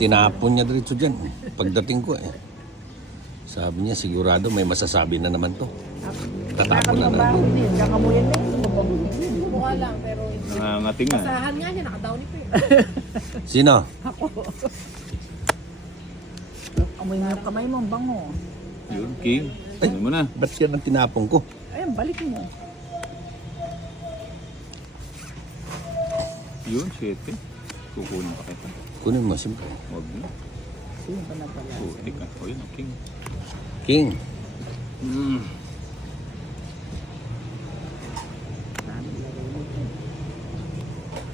tinapon niya diretso dyan. Pagdating ko eh. Sabi niya, sigurado may masasabi na naman to. Tatapon na naman. Kakamuyan na yun. Mukha lang, pero Nangangating nga. basahan nga niya, nakadown ito eh. Sino? Amoy mo yung kamay mo, ang bango. Yun, King. Ano mo na? Ba't yan ang tinapon ko? Ayun, balik mo. Yun, 7. Kukunin pa kita. Kunin mo, siyempre. Huwag mo. Sino pa na pala? Putik ka. O yun, King. King. Mm.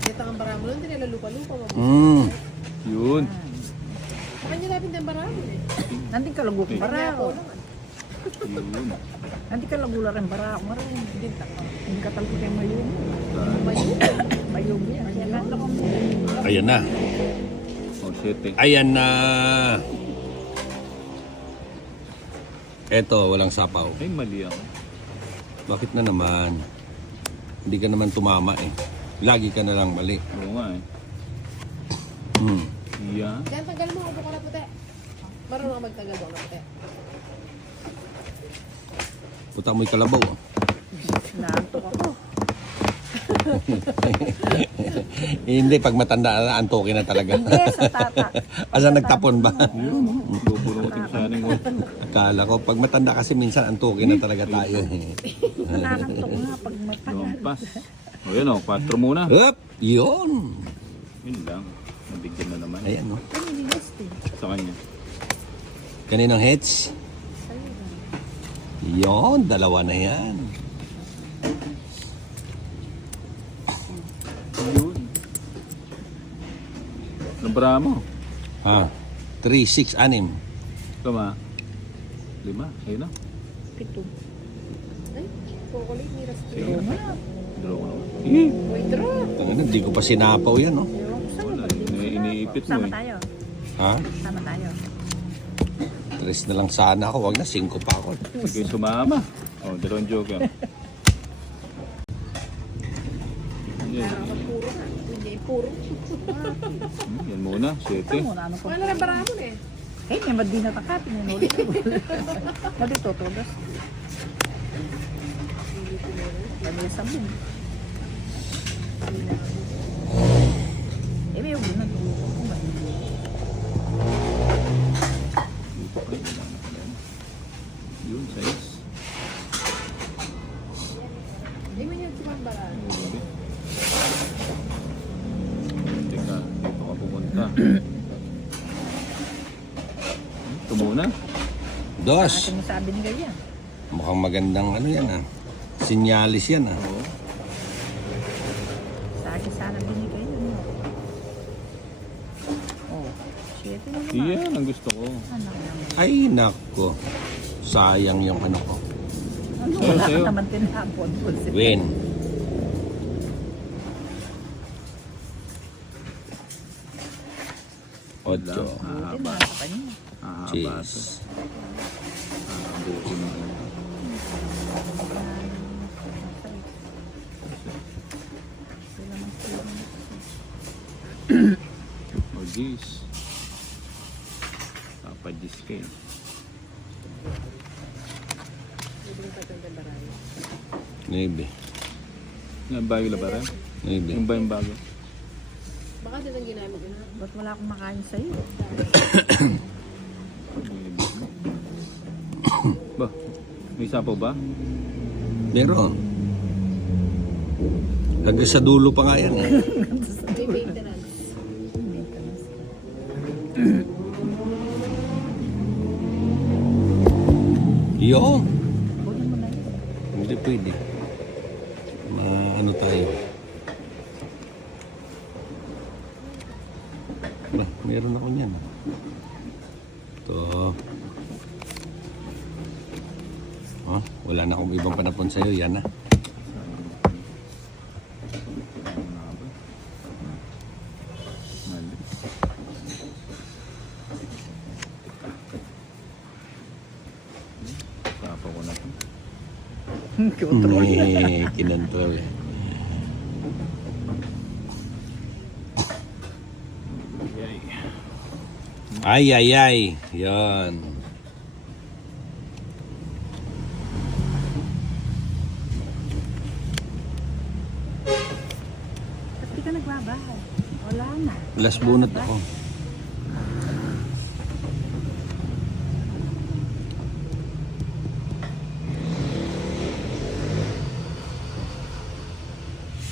Ito ang baramo lang, tinalalupa-lupa. Yun. Sa kanya natin ang baramo eh. Nanti ka lagu kong barao. Yun. Nanti ka lagu rin barao. Marin. Hindi ka talaga kayo mayun. Mayun yan. Ayan na. O, 7. Ayan na. Eto, walang sapaw. Ay, mali ako. Bakit na naman? Hindi ka naman tumama eh. Lagi ka na lang mali. Oo nga eh. Yeah. Diyan, tanggal mo, upo ka na puti. Marunong ka magtanggal mo na puti. Puta mo'y kalabaw. Naantok ako. Hindi, pag matanda na, antokin na talaga. Hindi, sa tata. Asa nagtapon ba? Yun. Bubunutin sa aning mo. Akala ko, pag matanda kasi minsan antokin na talaga tayo. Nakakatok nga pag matagal. Lumpas. O yun o, 4 muna. Up! Yun! Yun lang. Nabigyan na naman. Ayan no. Sa kanya. Kaninang hits? Yun, dalawa na yan. Yun. Nabara mo. Ha? 3, 6, 6. Kama. 5. Ayun na. Pito. Ay, kukulit ni Ras. Sige. Draw ko naman. Uy, draw. Tangina, hindi ko pa sinapaw yan no. Ewan ko sa'yo. Wala. Iniipit mo Sama eh. tayo. Ha? Sama tayo. 3 na lang sana ako, wag na 5 pa ako. Huwag kayo sumama. O, 2 joker. Yan. Puro nga. Hindi, puro. Yan muna. 7. Ito muna, ano ko? Wala rin baramo eh. Eh, may madi na takapin. Nulit ko. Madi to, todas. Madi sa bin. Eh, may ubi na to. Yun, 6. Hindi mo yung sipang baramo. Teka, dito ka pumunta. Ito muna. Dos. Ating sabi ni Gaya. Mukhang magandang ano yan ah. Sinyalis yan ah. Oo. Sa akin sana binigay yun. Oh, shit. Yan ang gusto ko. Ano naman? Ay nako. Sayang yung ano ko. Ano, Sa'yo, wala sa'yo. ka naman tinapon. Win. Ocho. Hahaba. Tinapon ka niya. Hahaba. Cheese. Hahabutin mo. O, geez. Papadis ka eh. Maybe. Yung bago labaran? Maybe. Yung ba yung bago? Baka din ang ginamit yun. Ba't wala akong makain sa'yo? Ba? May sapo ba? Meron. Hanggang sa dulo pa nga yan eh. May maintenance. Yun. Kunin mo na yun. Hindi pwede. Ano tayo? Ba, meron ako niyan. Ito. Oh, wala na akong ibang panapon sa'yo. Yan na. Mali. Sapo ko na to. Control. Kinontrol eh. Yay. Ay, ay, ay. Yan. Ba't di ka nagbabahay? Wala na. Last bunot ako.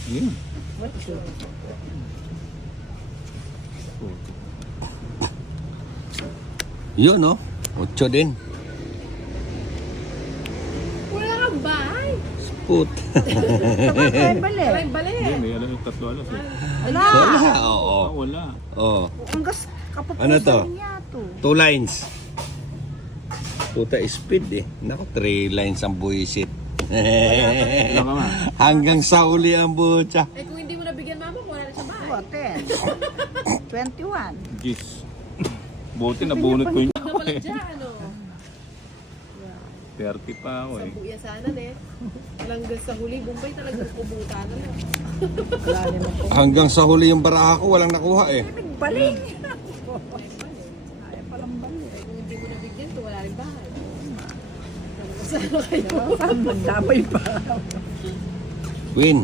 Yun. What's your... Yun, no? 8 din. Wala kang bahay. Put. Ay, bali. Wala yung bali. Hindi, may alam yung 3 alas. Eh. Wala. Wala, oo. Ah, wala. Oo. Ang gas kapapusan Ano to? niya to. 2 lines. Puta, speed eh. Naku, 3 lines ang buwisit. Wala ka ma. Hanggang sa uli ang butya. Eh kung hindi mo nabigyan mama, wala na siya bahay. Oh, 10. 21. Jeez. Buti nabunot ko yun Na ako pala eh. dyan, ano. 30 pa ako eh. Buya sana eh. Hanggang sa huli, Bombay talagang kubuta na lang. Wala naman po. Hanggang sa huli yung baraha ko, walang nakuha eh. Nagbalik. Ay, palang balik. Eh kung hindi mo nabigyan to, wala rin bahay. Sana kayo. Saan magdamay pa? Win.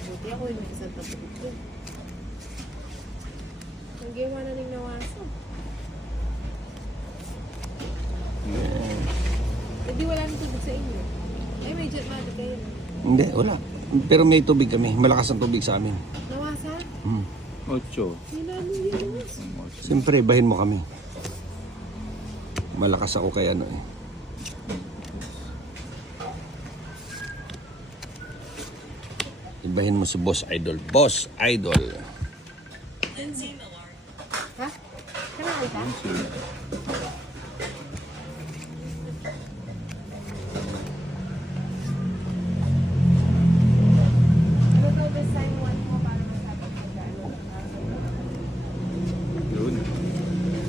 Buti ako yung isang tapos ko. Ang gawa na ning nawasa. Eh di wala nang tubig sa inyo. Eh may jet mati kayo. Hindi, wala. Pero may tubig kami. Malakas ang tubig sa amin. Nawasa? 8. Sinanong yun nawasa. Siyempre, bahin mo kami. Malakas ako kay ano eh. Ibahin mo si Boss Idol. Boss Idol. Ha? Kanakal ka? Ano daw design one mo para masabi ko gano'n? Yun.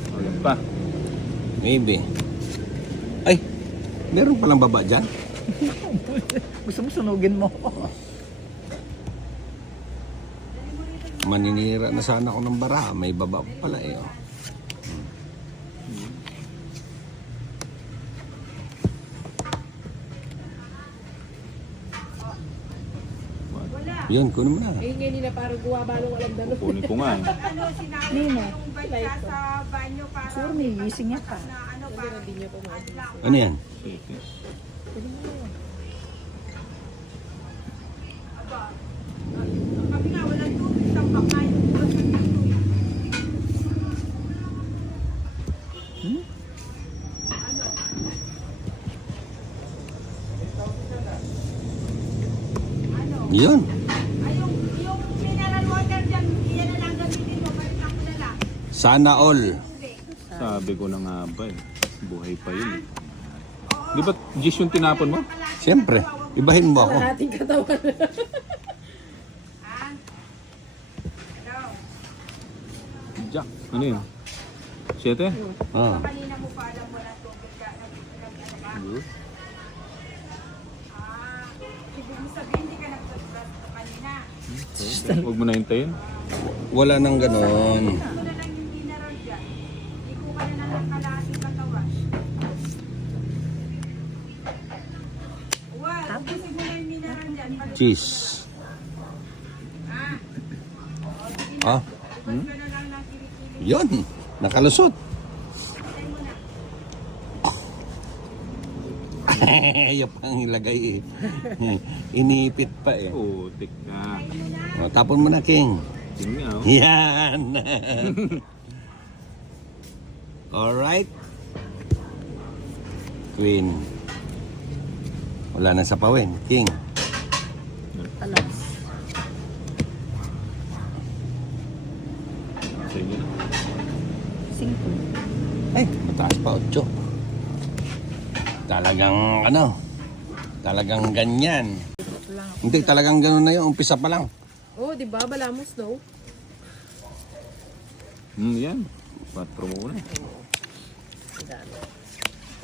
O, yun pa. Maybe. Ay, meron palang baba dyan? Gusto mo sunugin mo? Maninira na sana ako ng bara. May baba pa pala eh. Oh. Yun, kunin mo na. Eh nga nila parang gawa balong walang dalo. Kukunin ko nga eh. Nino. Like, Sure, may gising niya pa. hindi niya pa maasin. Ano yan? Sige. Yun. Yung mineral water dyan, yan na lang gamitin mo, balikan ko na lang. Sana all. Sabi ko na nga ba eh. Buhay pa yun eh. Di ba Gis yung tinapon mo? Siyempre, ibahin mo ako. Ating katawan. Jack. Ano yun? 7? Ah. Kanina mo pa alam wala tubig ka, ibig mo sabihin, hindi ka nag-brush kanina. Huwag mo na hintayin. Wala nang ganon. Ito na lang yung mineral dyan. Iko ka na lang kalahating katawan. Wow, ubusin mo na yung mineral dyan. Cheese. Ah, Ubus ka na lang ng kilikili. yun. Nakalusot. Ayaw pang ilagay eh. Iniipit pa eh. Putik na. O, tapon mo na, King. Yun nga oh. Yan. Alright. Queen. Wala na sa pawin. King. Alas. Sige na. 5. Ay, mataas pa 8. Talagang ano, talagang ganyan. Hindi, talagang ganun na yun. Umpisa pa lang. Oh, di ba? Balamos, no? Yan. 4 muna.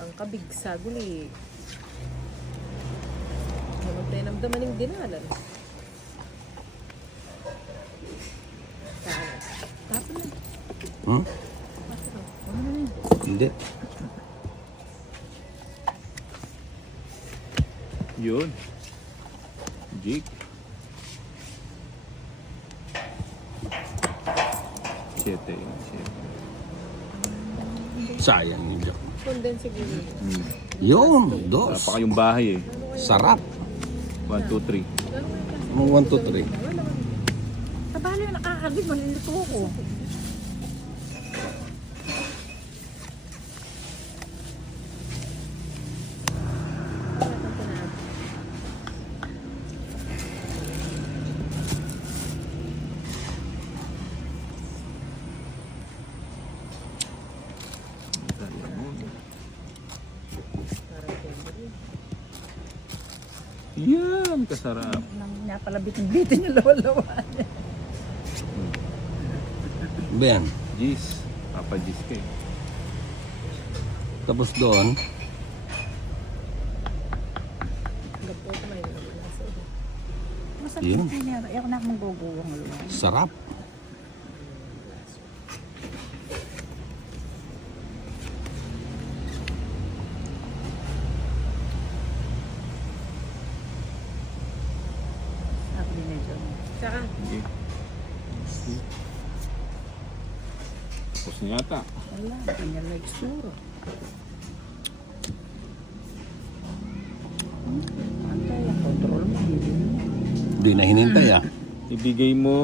Ang kabigsag uli. Ano tayo namdaman yung dinalan? Hmm? Hindi. Yun. Jake. Siyete yun. Siyete. Sayang yung joke. Condense siguro. Yun, Wala dos. pa kayong bahay eh. Sarap. 1, 2, 3. 1, 2, 3. Sabali yung nakakagid, malilito ko. Yan, kasarap. Nang napalabitin-bitin yung lawan-lawan. Ba yan? Gis. Papa Gis ka eh. Tapos doon, Masakit Yun. yun yan. Ayaw na akong guguwang luwan. sarap. Sabi ni John. Tsaka, Sige. Tapos na yata. Wala, hindi niya like sure. Antay, ang control mo. Di na hinintay ah. Ibigay mo.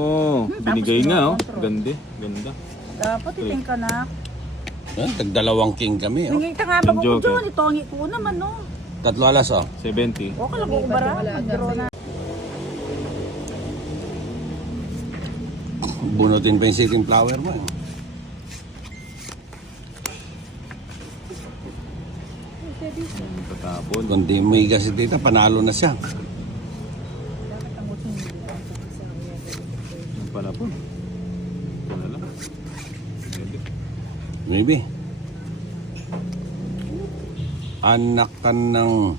Binigay tapos nga oh. kinokontrol. Ganda. Ganda. Dapat iting ka na. Tagdalawang king kami. Oh. Hingin ka nga bago ko Joker. John. Itongi ko naman no. 3 alas oh. 70. O ka lang ko bara. Mag-draw na. Bunutin pa yung sitting flower mo. Patapon. Kung di may kasi dito, panalo na siya. Dapat ang usin mo. Ang palapon. Wala lang. Pwede. Maybe. Anak ka ng...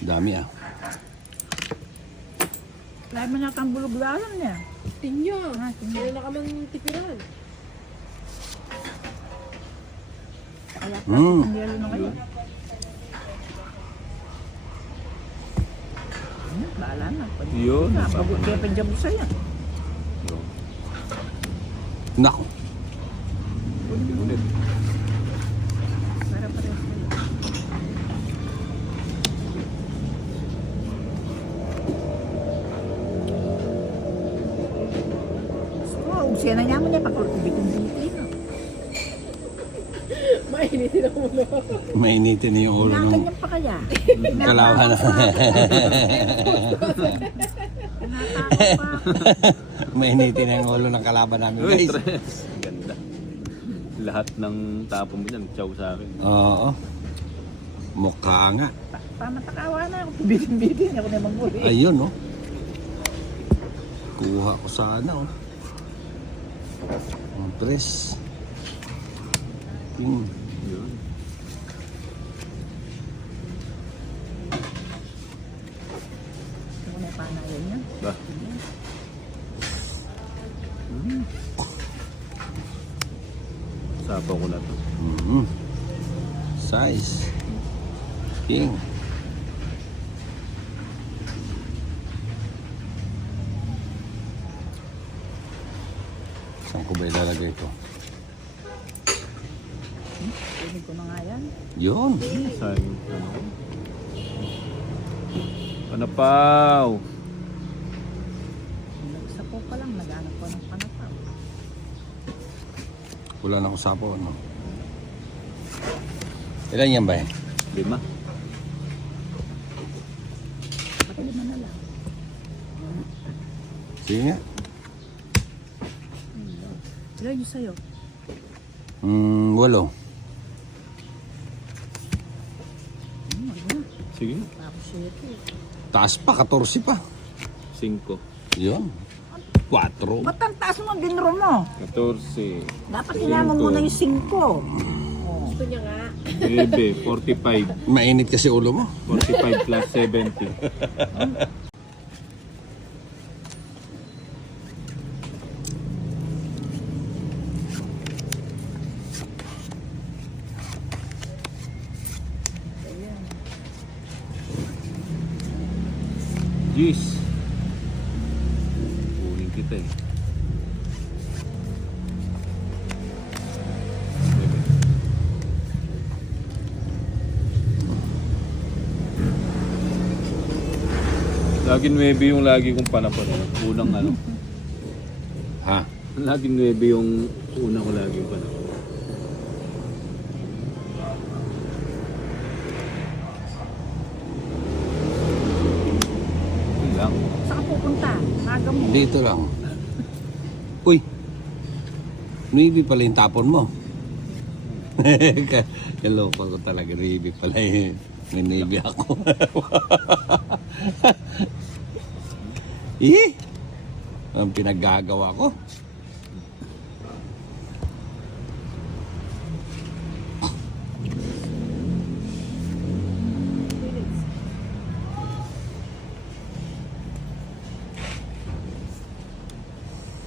Dami ah. Lahat mo na kang buluglaran niya. tinyo. Ah, tinyo. Meron na kamang tipiran. Kaya Mm. ang yelo na ngayon. Baala na. Yun. Pagod kaya panjab sa'yo. Nako. Ulit. Para pareho sa'yo. Oh, siya na niya mo niya pagkultibitin-bitin. Mainitin ako mo. Mainitin na yung ulo ng Kinakanyan pa kaya. kalaban na. Tinatakot pa. Mainitin na yung ulo ng kalaban namin Uy, guys. stress. Ganda. Lahat ng tapo mo dyan, chow sa akin. Oo. Mukha nga. Pamatakawa na ako. Bitin-bitin ako naman muli. Ayun oh. Kuha ko sana oh. Ang press. King. Yun. Ano na panayan niya? Ba? Sapaw ko na to. Mhm. Size. King. Saan ko ba ilalagay ito? Tinig ko na nga yan. Yun. Sayang yung ano ko. Panapaw! Sa po pa lang, nag-anak ko ng panapaw. Wala na ako sapo. Ano? Ilan yan ba eh? 5. Pati lima na lang. Sige nga. Ilan yung sa'yo? 8. Sige. Tapos ito. Taas pa, 14 pa. 5. Yun. 4. Ba't ang taas mo ang ginro mo? 14. Dapat sinama mo na yung 5. Gusto niya nga. 9. 45. Mainit kasi ulo mo. 45 plus 70. Jeez. Kunin kita eh. Laging 9 yung lagi kong panapansin. Unang ano. Ha? Laging 9 yung una ko laging panapansin. Yun lang. Saan ka pupunta? Maga mo. Dito lang. Uy! Maybe pala yung tapon mo. Kaloko ko talaga. Maybe pala yun. May maybe ako. Eh! Ang pinaggagawa ko.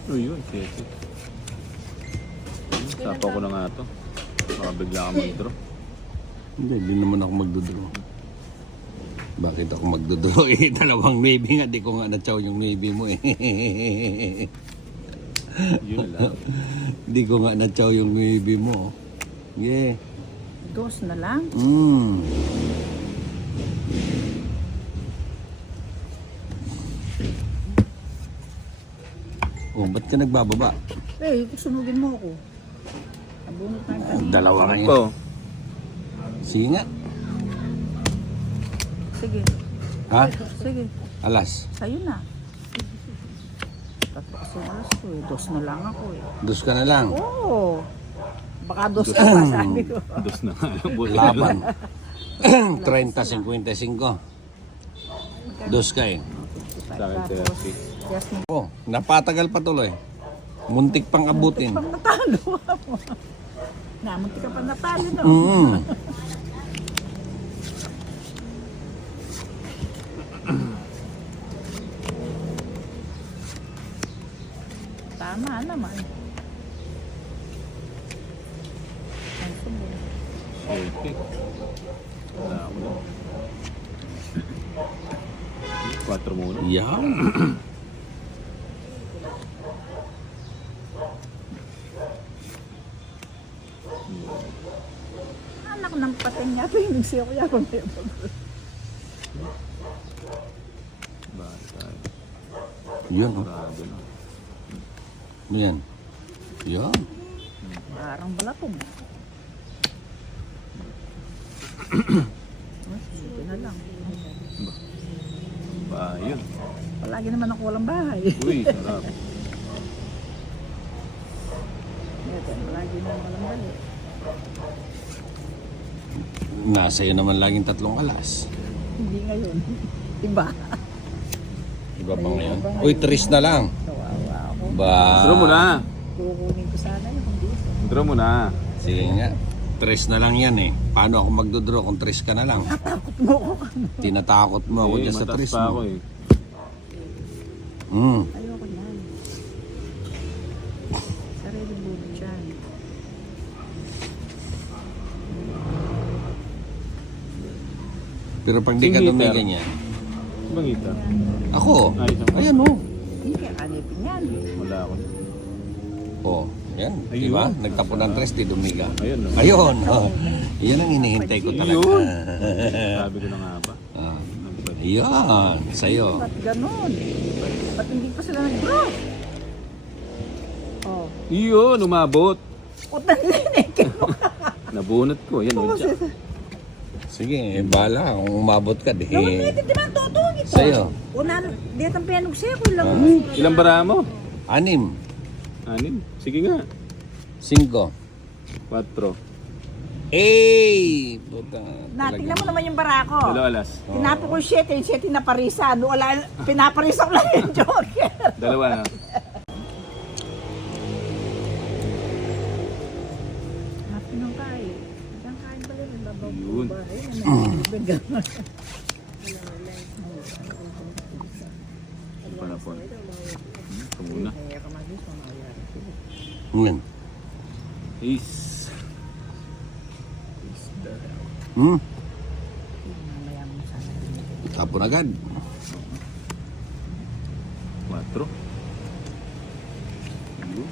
Oh, yun. Kete. Tapa ko na nga to. Baka bigla ka mag-draw. Hindi naman ako magdodraw. Bakit ako magdodraw? Eh, dalawang maybe nga. Di ko nga na-chow yung maybe mo eh. Yun lang. Di ko nga na-chow yung maybe mo. Yeah. Dos na lang. Oh, ba't ka nagbababa? Eh, sunugin mo ako. Nabunot na yung kanina. Dalawa Ano kayo. to? Sige nga. Sige. Ha? Sige. Alas. Sa'yo na. Tatlo kasi alas ko eh. Dos na lang ako eh. Dus ka na lang. Oo. Baka dos ka pa sabi ko. Dos na nga. Buti Laban. 30-55. Dus ka eh. Sa akin, Tapos, 30. yes, Oh, napatagal pa tuloy. Muntik pang abutin. pang natalo mo. Namunti ka pa natalo no. Tama naman. Ang sunod. Okay. Wala ako na. 4 muna. Yan. Anak ng pating niya. Pinig siya ko yan. Bakit tayo? Yan. Oh. Grabe na. Yan. Yan. Parang balapong. Dito na lang. Ba, yun. Palagi naman ako walang bahay. Uy, sarap. Palagi naman walang bali. Nasa iyo naman laging 3 alas. Hindi ngayon. Iba. Iba ba ngayon? Uy, 3 na lang. Kawawa ako. Ba? Draw mo na. Kukunin ko sana yung dito. Draw mo na. Sige nga. 3 na lang yan eh. Paano ako magdodraw kung 3 ka na lang? Takot mo ko. Tinatakot mo ako Eh, dyan sa matas 3 pa ako mo. eh. Ayoko yan. Sarili mo dyan. Pero pag di ka Singiter. dumay ganyan. Bangita. Ako. Ay, isang pa. Ayan oh. Hindi kaya kanipin yan. Wala ako. Oh, yan. Ayun. Diba? Nagtapon ng 3, di dumiga. Ayun, no? Ayun. Oh. Yan ang hinihintay ko talaga. Yun. Sabi ko na nga ba? Ah. Ayan. Sa'yo. Ba't ganun? Ba't hindi pa sila nag-draw? Oh. Yun, umabot. Utan linik. Nabunot ko. Yan, Oo, o dyan. Sige, bala. Kung umabot ka, di. Nawag di ba tutong ito? Sa'yo. Una, di ang pianog siya ko lang. Ilang bara mo? 6. 6. Sige nga. 5. 4. Eh! Puta. Tingnan mo naman yung barako. Dalawa alas. Tinapo ko yung 7, yung 7 naparisa. Ano, wala, pinaparisa ko lang yung joker. Dalawa na. Happy nung kain. Ang kain ba rin? Yun. Wala po. Ito muna. Yan. Ace. Tapon agad. 4. Yun.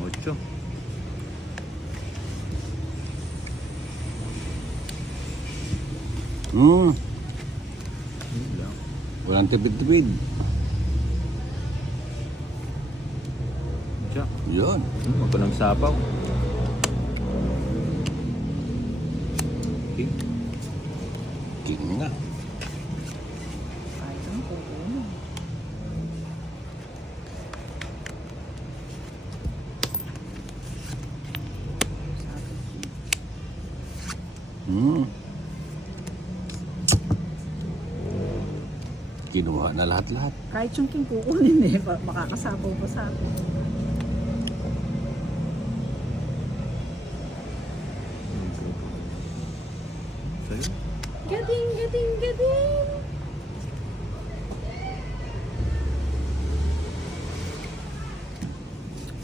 8. Hmm, Yun lang. walang tipid-tipid. Siya. Yun. Huwag ko ng sapaw. Okay. King na. Kahit ano, kukunin. Hmm. Kinuha na lahat-lahat. Kahit yung king kukunin eh, makakasapaw pa sa akin. Sa'yo. Gading, gading, gading.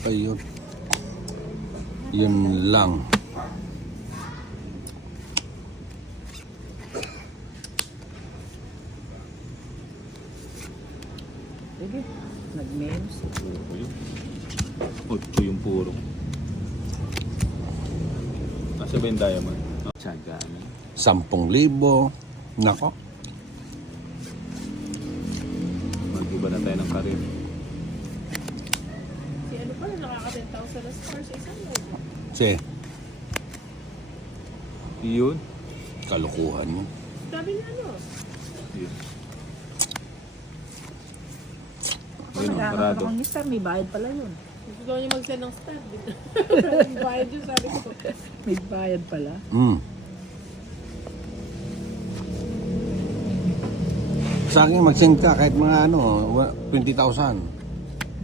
Ayun. Yun lang. Sige, nag-memes. Puro yun. 8 yung puro. Nasa ba yung diamond? Tsaga. 10,000. Nako. Mag-iba na tayo ng karir. Si ano pala, nakaka-10,000 na stars sa isang live. Che, Yun. kalukuhan mo. Sabi niya ano? Yun. Ako Ayun, nag-aaral parado. akong mister, may bayad pala yun. Gusto daw niya mag-send ng star. Bayad yun, sabi ko. May bayad pala. Hmm. Sa akin, mag-send ka kahit mga 20,000.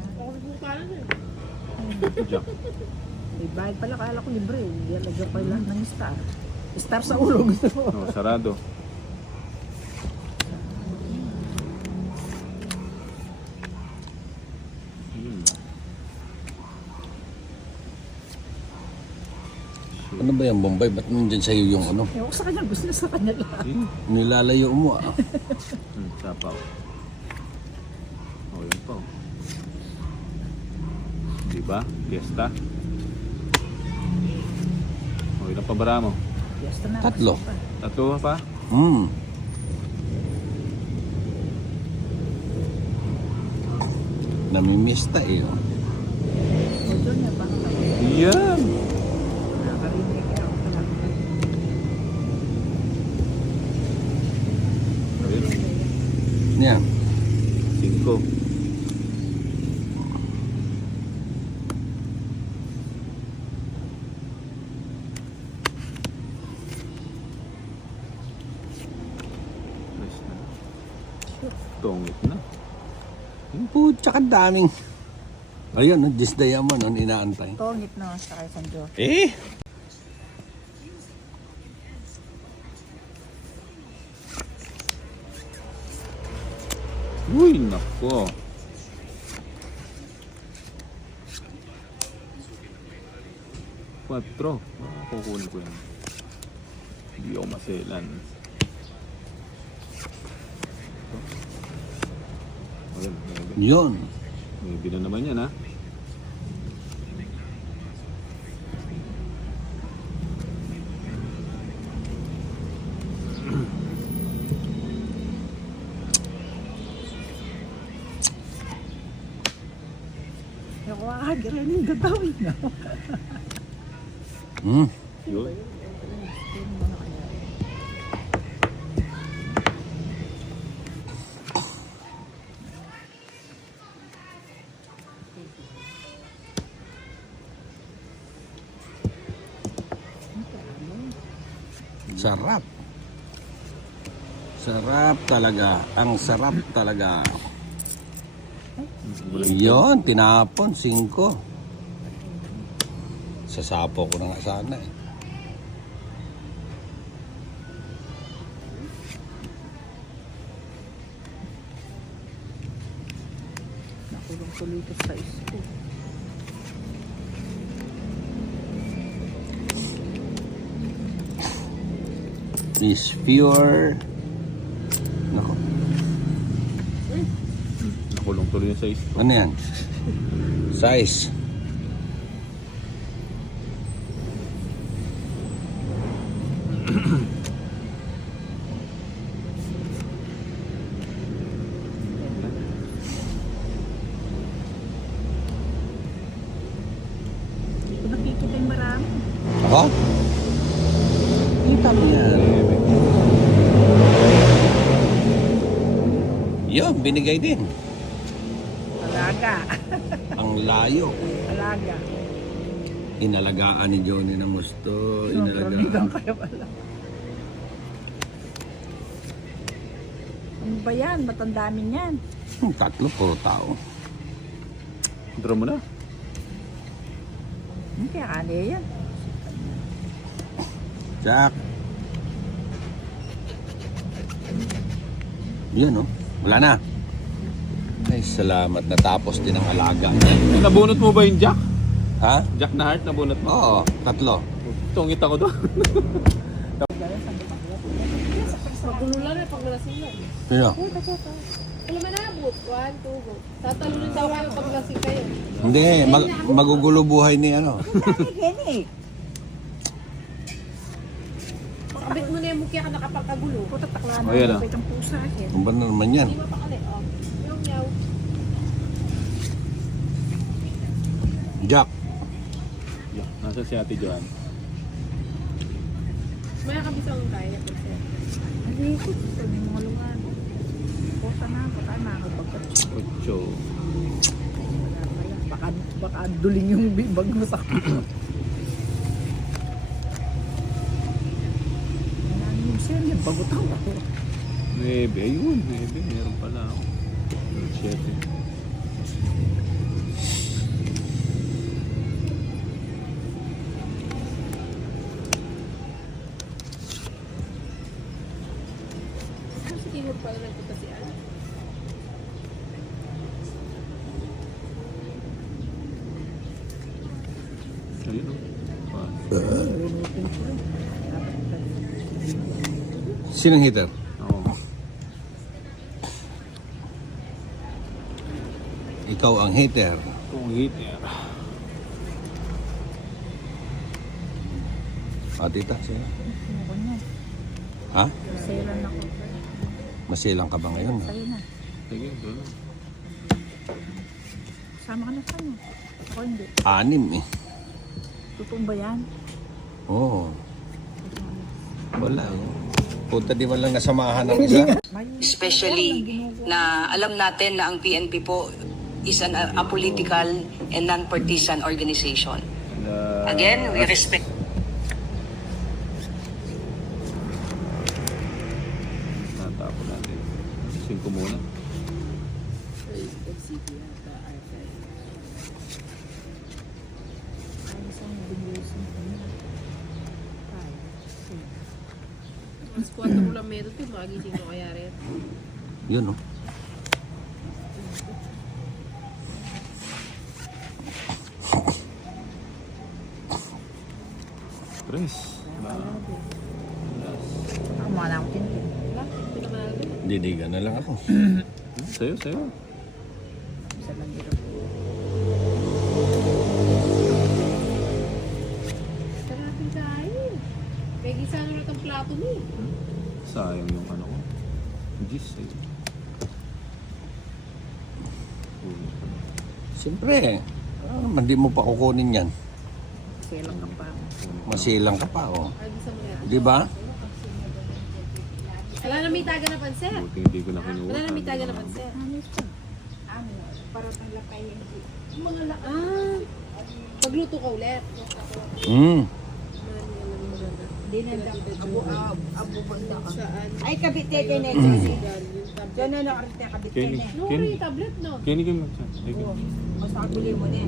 Ako nagbukalan eh. Jack. May bayad pala, kala ko libre. Ilalagyan pa lang ng star. Star sa ulo gusto mo. Oh, sarado. Yun. Ano ba yan, Bombay? Ba't nandyan sa'yo yung ano? Ewan ko sa kanya, gusto niya sa kanya lang. Yun. Nilalayo mo ah. Sapaw. Oh, yun pa. Oh. Diba? Fiesta. Oh, ilang pabara mo? Yes, na. Tatlo. Kasi pa. 3 pa? Hmm. Namimista eh. Oh. Ito niya, parang Yan! nakakarinig ako talaga. Ayun. Yan. 5. Tongit na. Putya ka daming. Ayun, this diamond ang inaantay. Tongit na sa kay San Jorge. Eh! Uy, nako. Quatro. Kukunin ko yan. Hindi ako maselan. Yun. Maybe na naman yan, ha? Yung wakagiranin yung datawin na. Hmm. Yun. Sarap. Sarap talaga. Ang sarap talaga. Yun, tinapon. 5. Sasapo ko na nga sana eh. Nakulong tuloy ko sa isko. Is pure. Nako. Nakulong tuloy yung size ko. Ano yan? Size. Kung nakikita yung marami. Ako? Kita mo yan. Yun, binigay din. Alaga. Ang layo. Alaga. Inalagaan ni Johnny ng gusto. Sobrang Inalagaan. kayo pala. Ano ba yan? Ba't ang dami niyan? Tatlo, puro tao. Draw mo na. Kaya kali yan. Jack. Yan, oh. Wala na. Ay, salamat. Natapos din ang alaga. Nabunot mo ba yung Jack? Ha? Jack na heart, nabunot mo? Oo, tatlo. Tungit ako doon. Magulo lang eh, pag nalasing lang. Yeah. Wala man naabot. 1, 2, go. Tatalunin daw kayo pag lasing kayo. Hindi, magugulo buhay ni ano. Kabit mo na yung mukya ka nakapagkagulo. Puta takla na. Oh, yan, ah. Kapit ang pusa. Eh. Ano ba na naman yan? Hindi mapakali. Oh. Yaw, yaw. Jack. Nasa si Ate Joan. Maya kabisang kaya. Hindi ko. Ito yung mga lungan. Pusa na. Baka nakakapagkat. Ocho. Baka duling yung bag mo sa yung bagot ako. 9. Ayun, 9. Meron pala ako. 7. Kasi tinod pala nagpunta si Al. Ayun o. Sinong hitter? Oo. Ikaw ang hitter. Kung hit niya. Tita, sila. Ako niyan. Ha? Selan ako. Masilang ka ba ngayon? Sa'yo na. Sige, doon. Sama ka na sa'yo. Ako hindi. 6 eh. Totoo ba yan? Oo. Wala eh. Punta di man lang nasamahan ng isa. Especially na alam natin na ang PNP po is an apolitical and non-partisan organization. Again, we respect. Natapon natin. 5 muna. Ay, isang binusin ko na. 5, 6. Mas 4 ko lang meron ito. Magising ko kaya rin. Yun oh. Tres. Ako mga na ako tintin. Wala. Pinamanalo din. Didigan na lang ako. Sa'yo, sa'yo. Isa lang dito. Sarapin kain. Kaya gisa na rin ang plato mo eh. Sayang yung ano ko. Gis, sa'yo. Siyempre, hindi mo pa kukunin yan. Selan ka pa. Masilang ka pa oh. Ay, gisa mo yan. Di ba? Wala na may taga na panser. Buti hindi ko na kinuha. Wala na may taga na panser. Para pang lapay yung Mga pagluto ka ulit. Hmm. Hindi na abo banda ka. Saan? Ay, kabite din eh. Diyan na nakarita kabite Kenny, din eh. No, Kenny. yung tablet no. Kenny, Kenny. Sige. Mas nakabili mo din.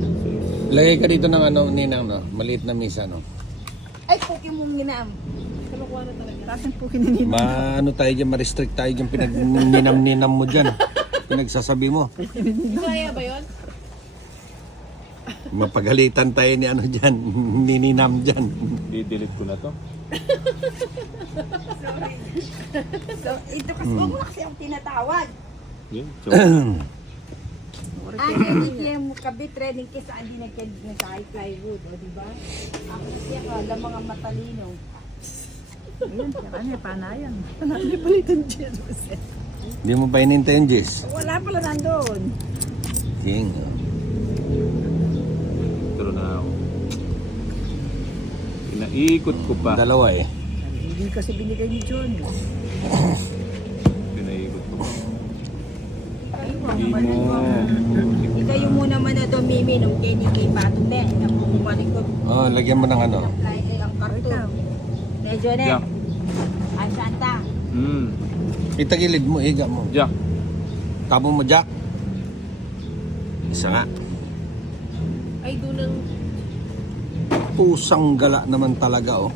Lagay ka dito ng ano, ninang no? Maliit na misa no? Ay, puki mong ginaam. Kalukuha na talaga. Kasan po kininin. Maano tayo dyan, ma-restrict tayo dyan, pinag-ninam-ninam mo dyan. Pinagsasabi mo. Kaya ba yun? Mapagalitan tayo ni ano dyan, nininam dyan. I-delete ko na to. So, ito kasi huwag mo na kasi ang tinatawag. Yan. So, Hindi mo kabit training kesa hindi nagkahit plywood, o diba? Ako siya ka, lang mga matalino. Ayun, siya kanya, panayan. Nalipalitan dyan. Hindi mo pa inintay yung Jess? Wala pala nandun. Ting. Pero na ako. Pinaiikot ko pa. Dalawa eh. Hindi kasi binigay ni John. Pinaiikot ko pa. Ayun, Hindi mo. Ikaw yung muna man na dumiminong kay Nikki Patong na. Bumalik ko. Oh, lagyan mo ng ano. Ang karton. Medyo na. Jack. Ang santa. Itagilid mo, iga mo. Jack. Tabo mo, Jack. Isa nga. Ay, doon ang... Pusang gala naman talaga, oh.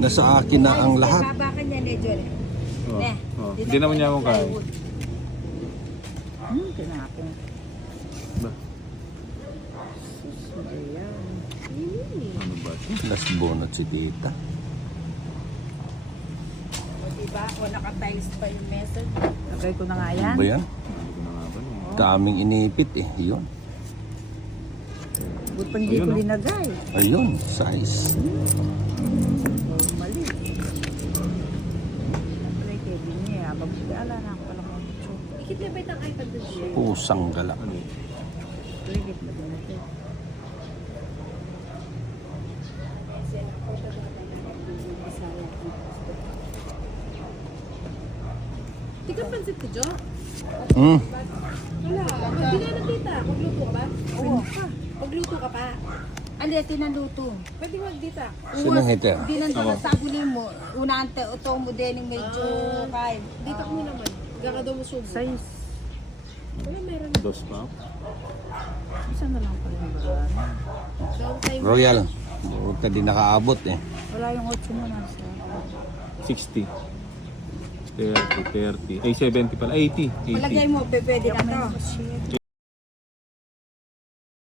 Nasa akin na ang lahat. Baba ka niya, medyo na. Oh. Ne. Oh. Hindi naman niya akong kaya. Tinapin. Ba? Ano ba? Last bonus si tita. O diba? O naka-tiles pa yung message. Lagay ko na nga yan. Ano ba yan? Hindi ko na nga ba? Daming inipit eh. Yun. Buti pa hindi Ayun, ko oh. linagay. Ayun, size. Mali. Siyempre, Kevin niya. Ala na ako pala mga picture. Ikit na ba itang iPad doon siya? Pusang gala. Ano eh? Ligit na din ito. Di ka pansit ko, Jo? Hmm. Wala. Hindi nga nandita. Magluto ka ba? Oo. Magluto ka pa. Ano yung tinaluto? Pwede magdita. Sinong hater? Di nandun sa gulin mo. Unante, ito mo din yung medyo kain. Dita ko naman. Gaka daw mo subo. Size. Wala, meron. Dos pa? Isa na lang pala yung baraan. Long time. Royal. Buta di nakaabot eh. Wala yung 8 mo na sa... 60. 30, 30. Ay, 70 pala. 80. 80. Palagay mo, pwede na to. Shit.